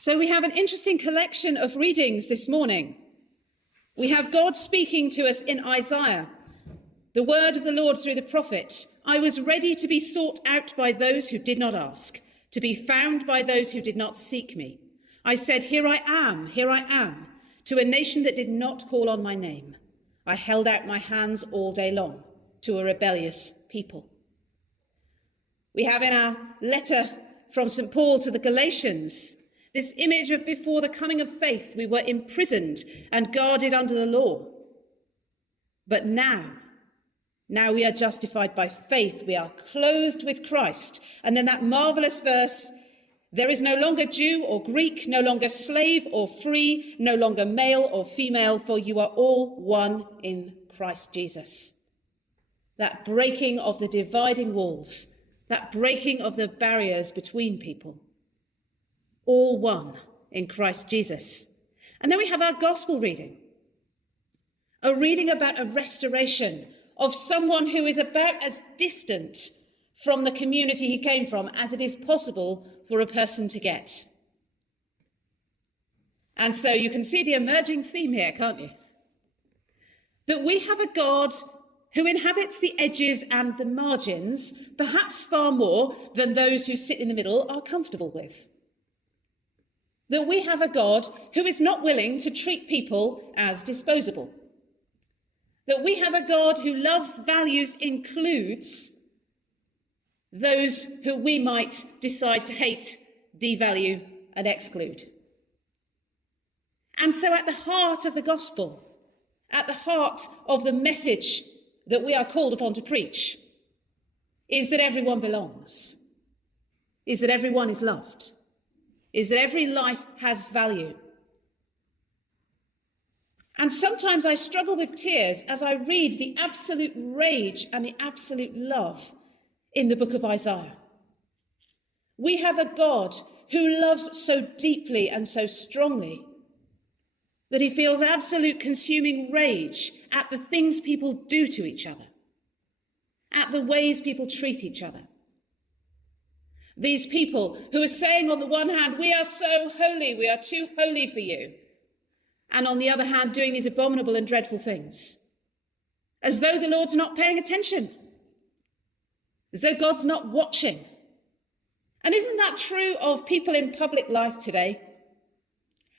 So we have an interesting collection of readings this morning. We have God speaking to us in Isaiah, the word of the Lord through the prophet. I was ready to be sought out by those who did not ask, to be found by those who did not seek me. I said, here I am, to a nation that did not call on my name. I held out my hands all day long to a rebellious people. We have in our letter from St. Paul to the Galatians this image of before the coming of faith, we were imprisoned and guarded under the law. But now we are justified by faith. We are clothed with Christ. And then that marvellous verse, there is no longer Jew or Greek, no longer slave or free, no longer male or female, for you are all one in Christ Jesus. That breaking of the dividing walls, that breaking of the barriers between people. All one in Christ Jesus. And then we have our gospel reading. A reading about a restoration of someone who is about as distant from the community he came from as it is possible for a person to get. And so you can see the emerging theme here, can't you? That we have a God who inhabits the edges and the margins, perhaps far more than those who sit in the middle are comfortable with. That we have a God who is not willing to treat people as disposable. That we have a God who loves, values, includes those who we might decide to hate, devalue, and exclude. And so at the heart of the gospel, at the heart of the message that we are called upon to preach, is that everyone belongs, is that everyone is loved, is that every life has value. And sometimes I struggle with tears as I read the absolute rage and the absolute love in the book of Isaiah. We have a God who loves so deeply and so strongly that he feels absolute consuming rage at the things people do to each other, at the ways people treat each other. These people who are saying on the one hand, we are so holy, we are too holy for you, and on the other hand doing these abominable and dreadful things, as though the Lord's not paying attention, as though God's not watching. And isn't that true of people in public life today?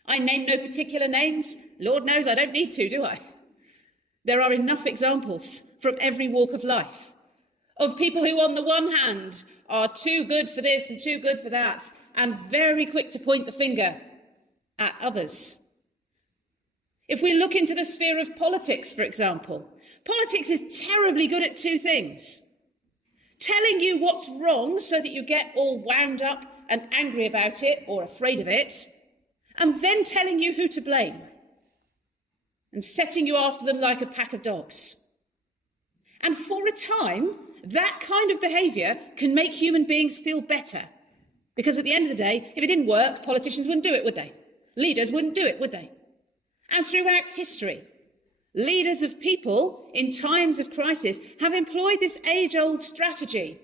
I name no particular names. Lord knows I don't need to, do I? There are enough examples from every walk of life of people who on the one hand are too good for this and too good for that, and very quick to point the finger at others. If we look into the sphere of politics, for example, politics is terribly good at two things: telling you what's wrong so that you get all wound up and angry about it or afraid of it, and then telling you who to blame and setting you after them like a pack of dogs. And for a time, that kind of behaviour can make human beings feel better, because at the end of the day, if it didn't work, politicians wouldn't do it, would they? Leaders wouldn't do it, would they? And throughout history, leaders of people in times of crisis have employed this age-old strategy.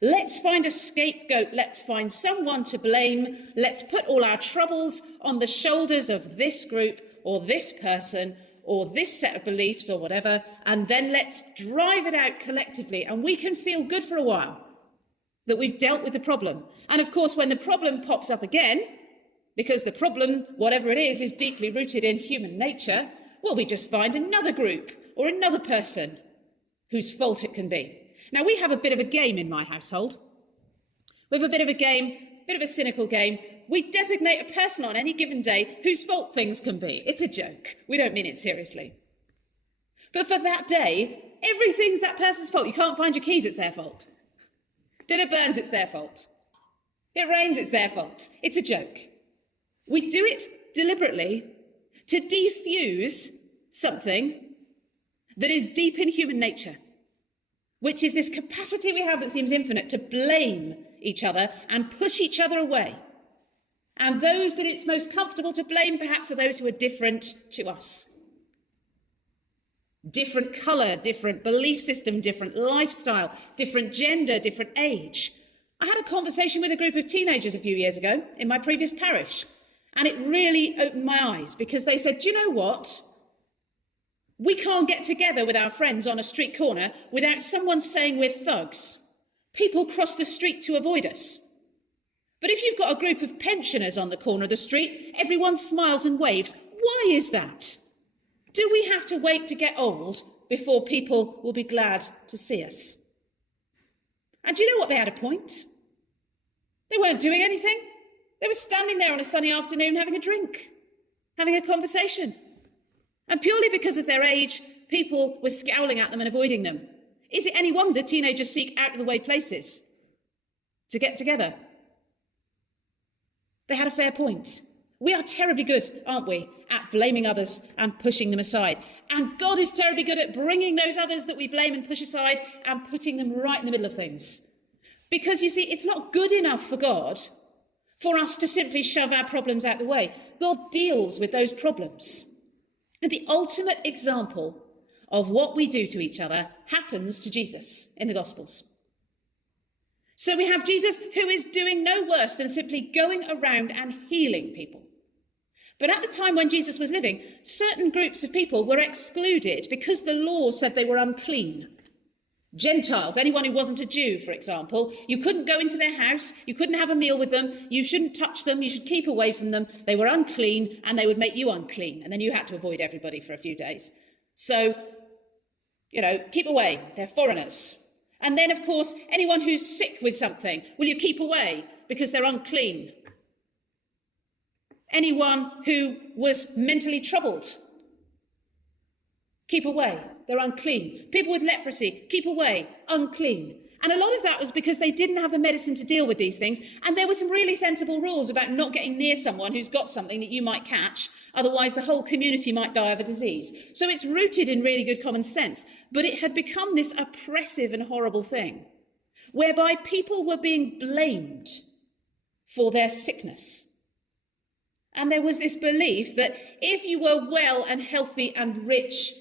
Let's find a scapegoat, let's find someone to blame, let's put all our troubles on the shoulders of this group or this person or this set of beliefs or whatever, and then let's drive it out collectively, and we can feel good for a while that we've dealt with the problem. And of course, when the problem pops up again, because the problem, whatever it is deeply rooted in human nature, well, we just find another group or another person whose fault it can be. Now, we have a bit of a game in my household. We have a bit of a game, bit of a cynical game. We designate a person on any given day whose fault things can be. It's a joke. We don't mean it seriously. But for that day, everything's that person's fault. You can't find your keys, it's their fault. Dinner burns, it's their fault. It rains, it's their fault. It's a joke. We do it deliberately to defuse something that is deep in human nature, which is this capacity we have that seems infinite to blame each other and push each other away. And those that it's most comfortable to blame perhaps are those who are different to us. Different colour, different belief system, different lifestyle, different gender, different age. I had a conversation with a group of teenagers a few years ago in my previous parish, and it really opened my eyes because they said, do you know what? We can't get together with our friends on a street corner without someone saying we're thugs. People cross the street to avoid us. But if you've got a group of pensioners on the corner of the street, everyone smiles and waves. Why is that? Do we have to wait to get old before people will be glad to see us? And do you know what? They had a point. They weren't doing anything. They were standing there on a sunny afternoon having a drink, having a conversation. And purely because of their age, people were scowling at them and avoiding them. Is it any wonder teenagers seek out-of-the-way places to get together? They had a fair point. We are terribly good, aren't we, at blaming others and pushing them aside. And God is terribly good at bringing those others that we blame and push aside and putting them right in the middle of things. Because, you see, it's not good enough for God for us to simply shove our problems out the way. God deals with those problems. And the ultimate example of what we do to each other happens to Jesus in the Gospels. So we have Jesus who is doing no worse than simply going around and healing people. But at the time when Jesus was living, certain groups of people were excluded because the law said they were unclean. Gentiles, anyone who wasn't a Jew, for example, you couldn't go into their house, you couldn't have a meal with them, you shouldn't touch them, you should keep away from them. They were unclean and they would make you unclean. And then you had to avoid everybody for a few days. So, keep away. They're foreigners. And then, of course, anyone who's sick with something, will you keep away because they're unclean? Anyone who was mentally troubled, keep away, they're unclean. People with leprosy, keep away, unclean. And a lot of that was because they didn't have the medicine to deal with these things. And there were some really sensible rules about not getting near someone who's got something that you might catch. Otherwise, the whole community might die of a disease. So it's rooted in really good common sense. But it had become this oppressive and horrible thing, whereby people were being blamed for their sickness. And there was this belief that if you were well and healthy and rich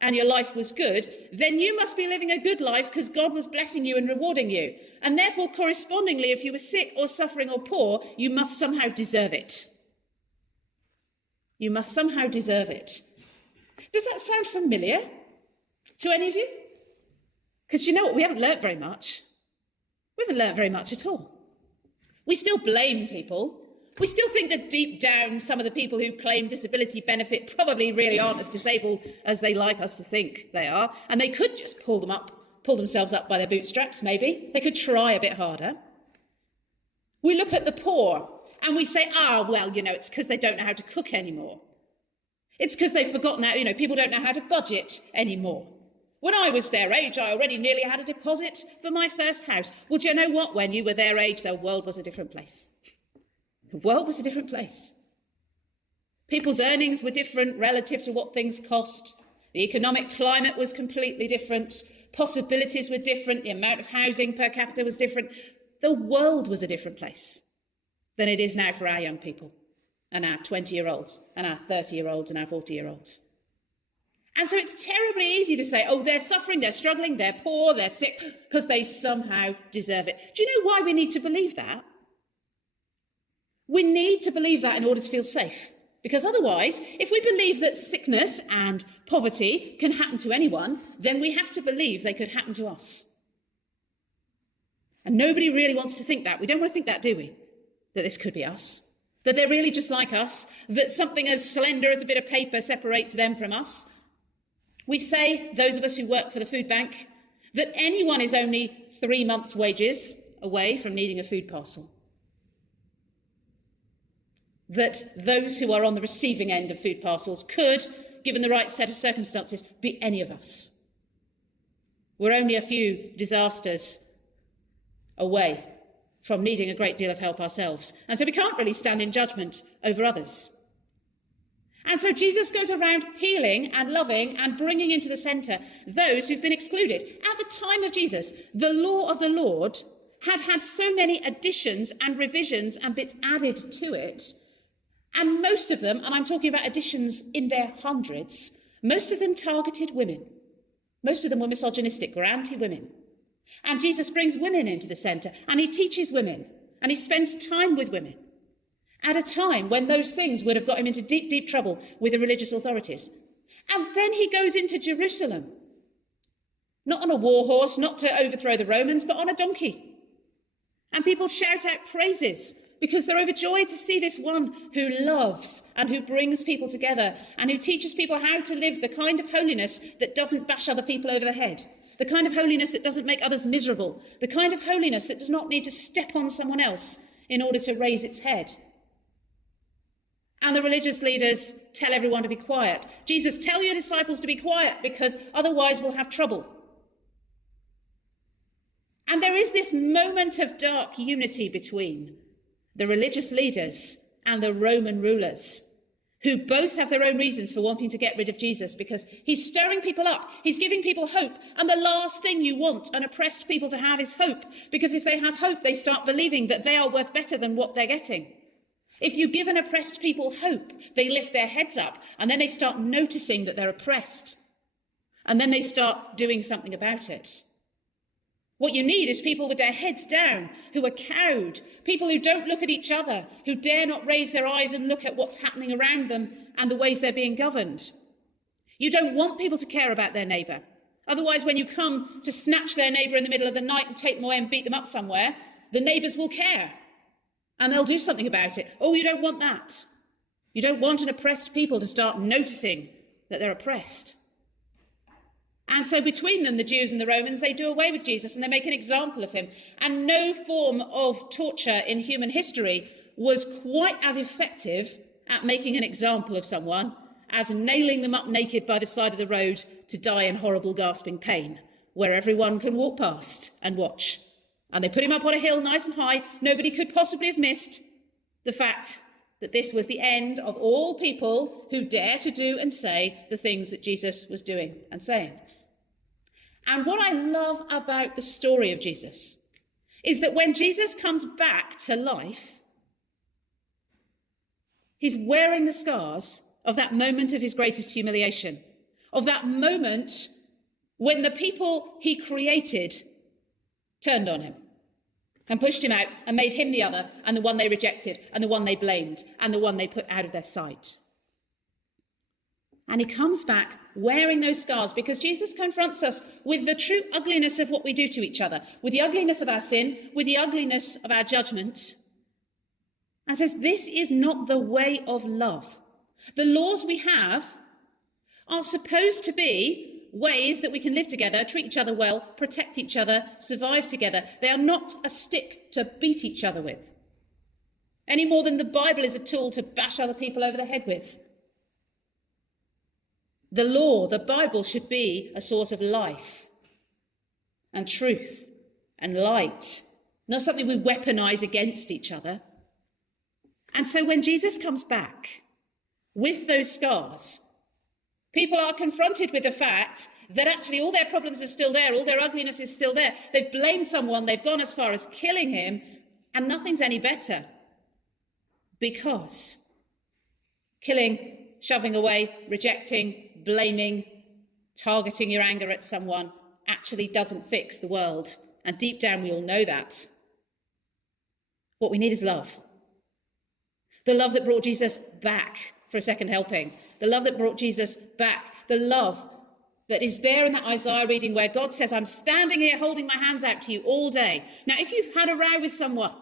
and your life was good, then you must be living a good life because God was blessing you and rewarding you. And therefore, correspondingly, if you were sick or suffering or poor, you must somehow deserve it. You must somehow deserve it. Does that sound familiar to any of you? Because you know what? We haven't learnt very much. We haven't learnt very much at all. We still blame people. We still think that deep down some of the people who claim disability benefit probably really aren't as disabled as they like us to think they are, and they could just pull themselves up by their bootstraps, maybe. They could try a bit harder. We look at the poor and we say, it's because they don't know how to cook anymore. It's because they've forgotten how, people don't know how to budget anymore. When I was their age, I already nearly had a deposit for my first house. Well, do you know what? When you were their age, the world was a different place. The world was a different place. People's earnings were different relative to what things cost. The economic climate was completely different. Possibilities were different. The amount of housing per capita was different. The world was a different place than it is now for our young people and our 20-year-olds and our 30-year-olds and our 40-year-olds. And so it's terribly easy to say, they're suffering, they're struggling, they're poor, they're sick, because they somehow deserve it. Do you know why we need to believe that? We need to believe that in order to feel safe. Because otherwise, if we believe that sickness and poverty can happen to anyone, then we have to believe they could happen to us. And nobody really wants to think that. We don't want to think that, do we? That this could be us. That they're really just like us. That something as slender as a bit of paper separates them from us. We say, those of us who work for the food bank, that anyone is only 3 months' wages away from needing a food parcel. That those who are on the receiving end of food parcels could, given the right set of circumstances, be any of us. We're only a few disasters away from needing a great deal of help ourselves. And so we can't really stand in judgment over others. And so Jesus goes around healing and loving and bringing into the centre those who've been excluded. At the time of Jesus, the law of the Lord had had so many additions and revisions and bits added to it. And most of them, and I'm talking about additions in their hundreds, most of them targeted women. Most of them were misogynistic, were anti-women. And Jesus brings women into the centre, and he teaches women, and he spends time with women at a time when those things would have got him into deep, deep trouble with the religious authorities. And then he goes into Jerusalem, not on a war horse, not to overthrow the Romans, but on a donkey. And people shout out praises because they're overjoyed to see this one who loves and who brings people together and who teaches people how to live the kind of holiness that doesn't bash other people over the head, the kind of holiness that doesn't make others miserable, the kind of holiness that does not need to step on someone else in order to raise its head. And the religious leaders tell everyone to be quiet. Jesus, tell your disciples to be quiet because otherwise we'll have trouble. And there is this moment of dark unity between the religious leaders and the Roman rulers, who both have their own reasons for wanting to get rid of Jesus, because he's stirring people up, he's giving people hope, and the last thing you want an oppressed people to have is hope, because if they have hope, they start believing that they are worth better than what they're getting. If you give an oppressed people hope, they lift their heads up, and then they start noticing that they're oppressed, and then they start doing something about it. What you need is people with their heads down, who are cowed, people who don't look at each other, who dare not raise their eyes and look at what's happening around them and the ways they're being governed. You don't want people to care about their neighbour. Otherwise, when you come to snatch their neighbour in the middle of the night and take them away and beat them up somewhere, the neighbours will care and they'll do something about it. Oh, you don't want that. You don't want an oppressed people to start noticing that they're oppressed. And so between them, the Jews and the Romans, they do away with Jesus and they make an example of him. And no form of torture in human history was quite as effective at making an example of someone as nailing them up naked by the side of the road to die in horrible gasping pain, where everyone can walk past and watch. And they put him up on a hill nice and high. Nobody could possibly have missed the fact that this was the end of all people who dare to do and say the things that Jesus was doing and saying. And what I love about the story of Jesus is that when Jesus comes back to life, he's wearing the scars of that moment of his greatest humiliation, of that moment when the people he created turned on him and pushed him out and made him the other and the one they rejected and the one they blamed and the one they put out of their sight. And he comes back wearing those scars because Jesus confronts us with the true ugliness of what we do to each other, with the ugliness of our sin, with the ugliness of our judgment, and says this is not the way of love. The laws we have are supposed to be ways that we can live together, treat each other well, protect each other, survive together. They are not a stick to beat each other with, any more than the Bible is a tool to bash other people over the head with. The law, the Bible, should be a source of life and truth and light, not something we weaponise against each other. And so when Jesus comes back with those scars, people are confronted with the fact that actually all their problems are still there, all their ugliness is still there. They've blamed someone, they've gone as far as killing him, and nothing's any better. Because killing, shoving away, rejecting, blaming, targeting your anger at someone actually doesn't fix the world. And deep down we all know that. What we need is love. The love that brought Jesus back for a second helping. The love that brought Jesus back. The love that is there in that Isaiah reading where God says, I'm standing here holding my hands out to you all day. Now, if you've had a row with someone,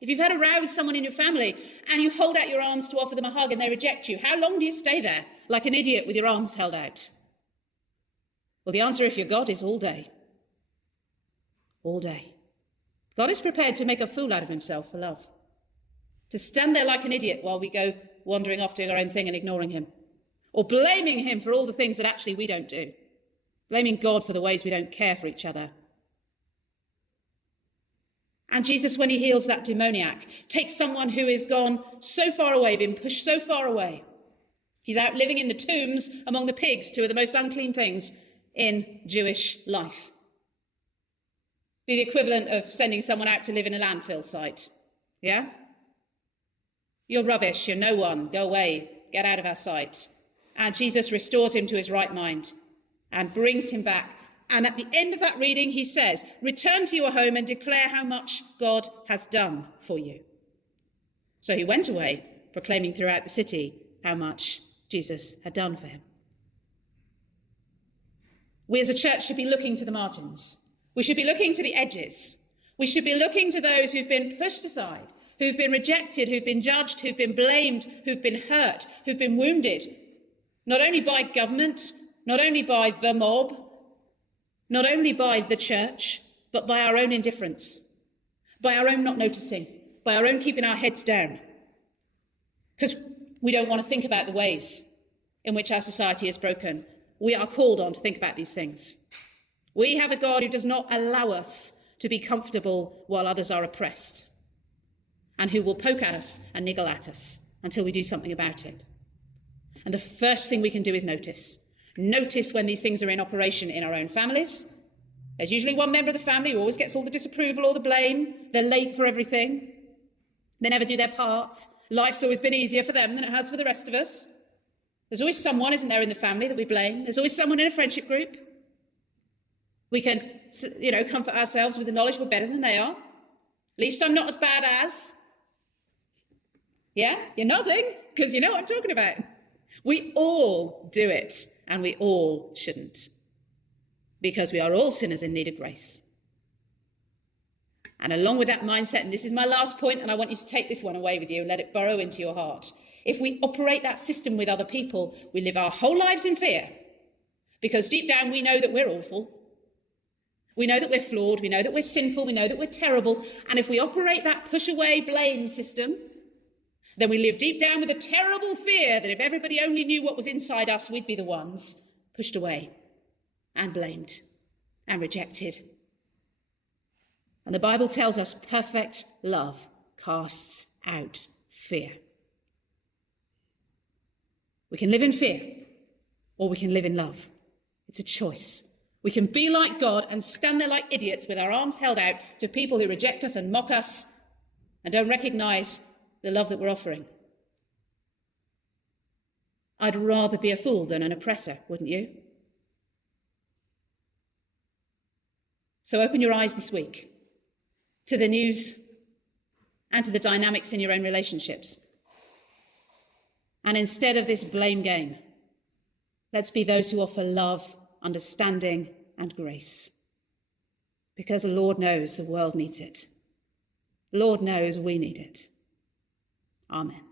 if you've had a row with someone in your family and you hold out your arms to offer them a hug and they reject you, how long do you stay there like an idiot with your arms held out? Well, the answer, if you're God, is all day. All day. God is prepared to make a fool out of himself for love. To stand there like an idiot while we go wandering off doing our own thing and ignoring him. Or blaming him for all the things that actually we don't do. Blaming God for the ways we don't care for each other. And Jesus, when he heals that demoniac, takes someone who is gone so far away, been pushed so far away. He's out living in the tombs among the pigs, two of the most unclean things in Jewish life. Be the equivalent of sending someone out to live in a landfill site. Yeah? You're rubbish, you're no one, go away, get out of our sight. And Jesus restores him to his right mind and brings him back And at the end of that reading, he says, return to your home and declare how much God has done for you. So he went away, proclaiming throughout the city how much Jesus had done for him. We as a church should be looking to the margins. We should be looking to the edges. We should be looking to those who've been pushed aside, who've been rejected, who've been judged, who've been blamed, who've been hurt, who've been wounded, not only by government, not only by the mob, not only by the church, but by our own indifference, by our own not noticing, by our own keeping our heads down, because we don't want to think about the ways in which our society is broken. We are called on to think about these things. We have a God who does not allow us to be comfortable while others are oppressed, and who will poke at us and niggle at us until we do something about it. And the first thing we can do is notice. Notice when these things are in operation in our own families. There's usually one member of the family who always gets all the disapproval or the blame. They're late for everything. They never do their part. Life's always been easier for them than it has for the rest of us. There's always someone, isn't there, in the family that we blame. There's always someone in a friendship group. We can, comfort ourselves with the knowledge we're better than they are. At least I'm not as bad as. Yeah, you're nodding, because you know what I'm talking about. We all do it, and we all shouldn't, because we are all sinners in need of grace. And along with that mindset, and this is my last point, and I want you to take this one away with you and let it burrow into your heart. If we operate that system with other people, we live our whole lives in fear, because deep down we know that we're awful. We know that we're flawed. We know that we're sinful. We know that we're terrible. And if we operate that push-away blame system, then we live deep down with a terrible fear that if everybody only knew what was inside us, we'd be the ones pushed away and blamed and rejected. And the Bible tells us perfect love casts out fear. We can live in fear, or we can live in love. It's a choice. We can be like God and stand there like idiots with our arms held out to people who reject us and mock us and don't recognise the love that we're offering. I'd rather be a fool than an oppressor, wouldn't you? So open your eyes this week to the news and to the dynamics in your own relationships. And instead of this blame game, let's be those who offer love, understanding and grace. Because the Lord knows the world needs it. The Lord knows we need it. Amen.